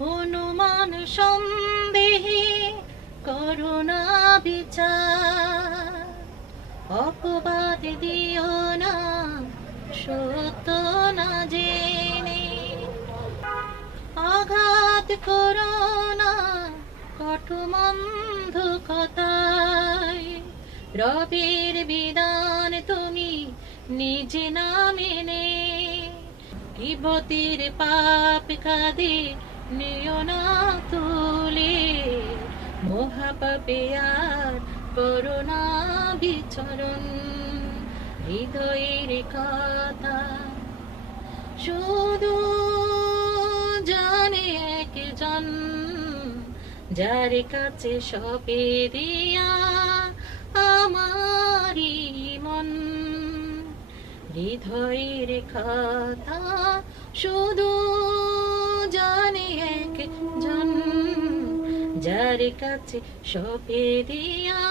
অনুমান সন্দেহে করুণা বিচার। অপবাদ দিও না, সত্য না জেনে। আঘাত করো না কটুমন্ধ কথায় রবের বিধান তুমি নিজে না। মেনে কিবতির পাপ কাঁদে মহাপাপে আর করোনা বিচরণ। হৃদয়ের কথা শুধু জানে একজন, যার কাছে সপে দিয়া আমারি মন। হৃদয়ের কথা শুধু যার কাছে সপে দিয়া